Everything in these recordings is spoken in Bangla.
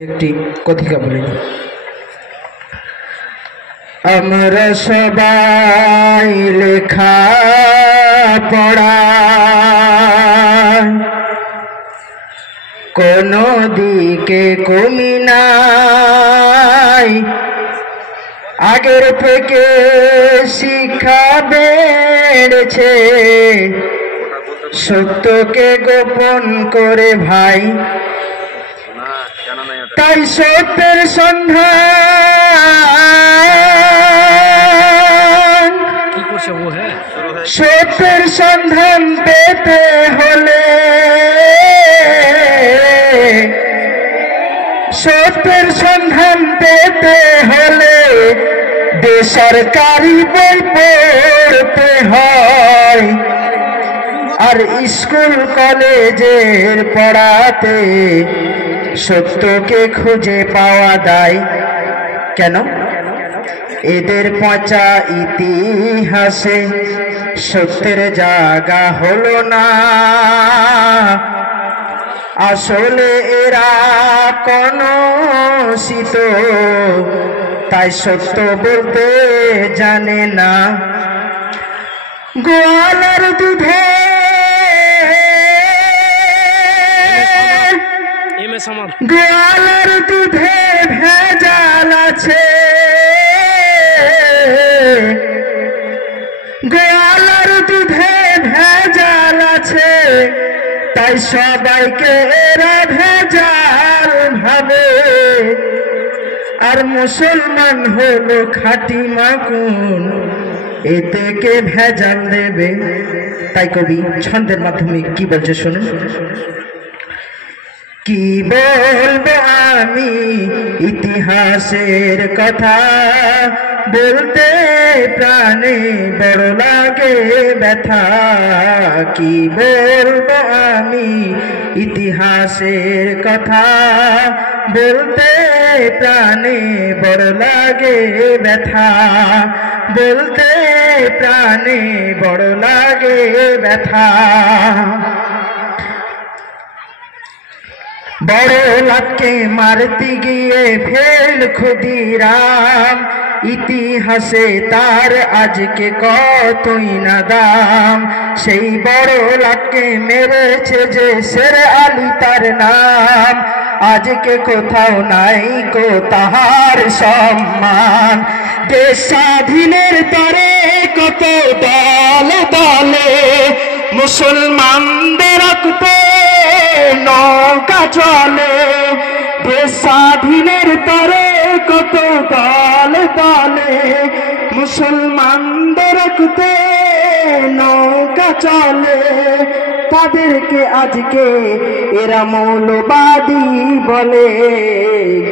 একটি কথিকা বলি। আমরা সবাই লেখা পড়া কোনো দিকে কমি নাই, আগের থেকে শিক্ষা বেড়েছে, সত্যকে গোপন করে ভাই, তাই সত্যের সন্ধান সত্যের সন্ধান পেতে হলে সত্যের সন্ধান পেতে হলে বেসরকারি বই পড়তে হয়, আর স্কুল কলেজের পড়াতে সত্যকে খুঁজে পাওয়া দায়। কেন? এদের পচা ইতিহাসে সত্যের জায়গা হলো না। আসলে এরা কলুষিত, তাই সত্য বলতে জানে না। গোয়ালের দুধে গোয়ালের দুধে ভেজাল আছে, গোয়ালের দুধে ভেজাল আছে, তাই সবাইকে এরা ভেজাল ভাবে। আর মুসলমান হলো খাঁটি মাকুন, এতে কে ভেজাল দেবে? তাই কবি ছন্দের মাধ্যমে কি বলছে শুনুন। কি বলবো আমি ইতিহাসের কথা, বলতে প্রাণে বড় লাগে ব্যথা। কি বলবো আমি ইতিহাসের কথা, বলতে প্রাণে বড় লাগে ব্যথা, বলতে প্রাণে বড় লাগে ব্যথা। বড় লাটকে মারতে গিয়ে ফেল ক্ষুদিরাম, ইতিহাসে তার আজকে কতই না দাম। সেই বড় লাটকে মেরেছে যে শের আলী তার নাম, আজকে কোথাও নাই কো তাহার সম্মান। দেশ স্বাধীনের তরে কত দল দলে মুসলমানদের রক্তে নৌকা চলে। দেশ স্বাধীনের তরে কত দল দলে মুসলমানদের রক্তে নৌকা চলে। তাদেরকে আজকে এরা মৌলবাদী বলে।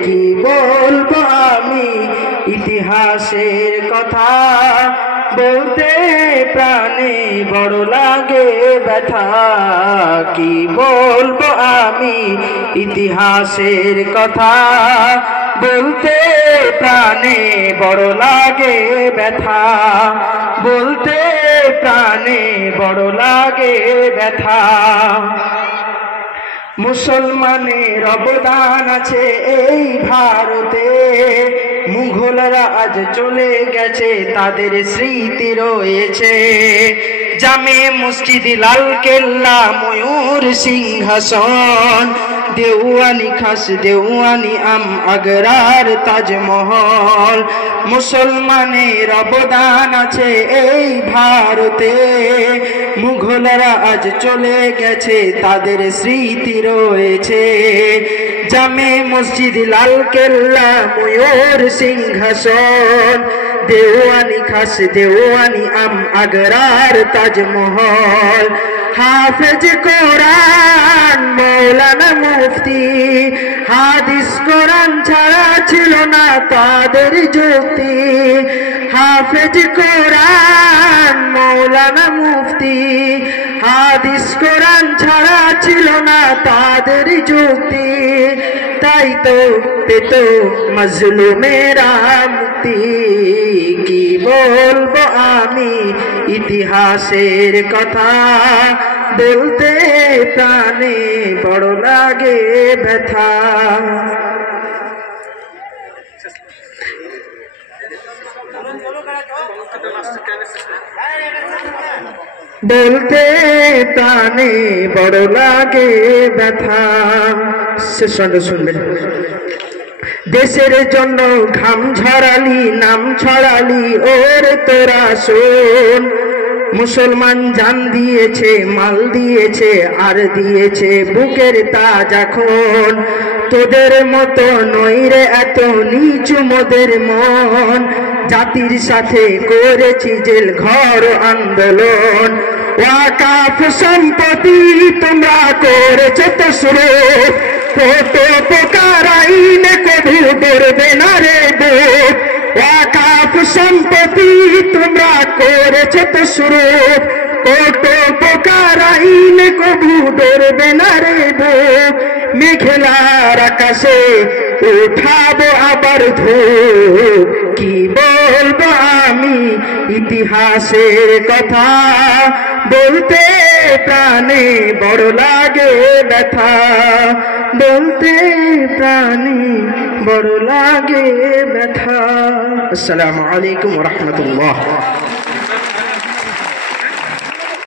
কি বলবো আমি ইতিহাসের কথা, বলতে প্রাণে বড় লাগে ব্যথা। কি বলবো আমি ইতিহাসের কথা, বলতে প্রাণে বড় লাগে ব্যথা, বলতে প্রাণে বড় লাগে ব্যথা। মুসলমানের অবদান আছে এই ভারতে, মুঘলরা আজ চলে গেছে তাদের স্মৃতি রয়েছে। জামে মসজিদ, লাল কেল্লা, ময়ূর সিংহাসন, দেওয়ানি খাস, দেওয়ানি আম, আগ্রার তাজমহল। মুসলমানের অবদান আছে এই ভারতে, মুঘলরা আজ চলে গেছে তাদের স্মৃতি রয়েছে। জামে মসজিদ, লাল কেল্লা, ময়ূর সিংহাসন, দেওয়ানি খাস, দেওয়ানি আম, আগ্রার তাজমহল। হাফেজ কোরআন মৌলানা মুফতি, হাদিস কোরআন ছাড়া ছিল না তাদের যুক্তি। হাফেজ কোরআন মৌলানা মুফতি, হাদিস কোরআন ছাড়া ছিল না তাদের যুক্তি। তাই তো পেত মজলুমেরা মুক্তি। কি বলবো আমি ইতিহাসের কথা, বলতে প্রাণে বড় লাগে ব্যথা। বলতে প্রাণে বড় লাগে ব্যথা। শেষ শুনবেন। দেশের জন্য ঘাম ঝরালি, নাম ছড়ালি, ওর তোরা শোন। মুসলমান জান দিয়েছে, মাল দিয়েছে, আর দিয়েছে বুকের তাজা খুন। তোদের মতো নইরে এত নিচু মোদের মন, জাতির সাথে করেছি জেল ঘর আন্দোলন। ওয়াকাফ সম্পত্তি তোমরা করেছো তো শুরু, কত প্রকার আইনে কবু ধরবে না রে বুক। ওয়াকাফ সম্পত্তি তোমরা করেছো তো শুরু, কত প্রকার আইনে কবু ধরবে না রে বুক। মেঘলার আকাশে উঠাবো আবার ধূপ, কি বলবো আমি ইতিহাসের কথা। বলতে প্রাণে বড় লাগে ব্যথা, বলতে প্রাণে বড় লাগে ব্যথা। আসসালামু আলাইকুম ওয়া রাহমাতুল্লাহ।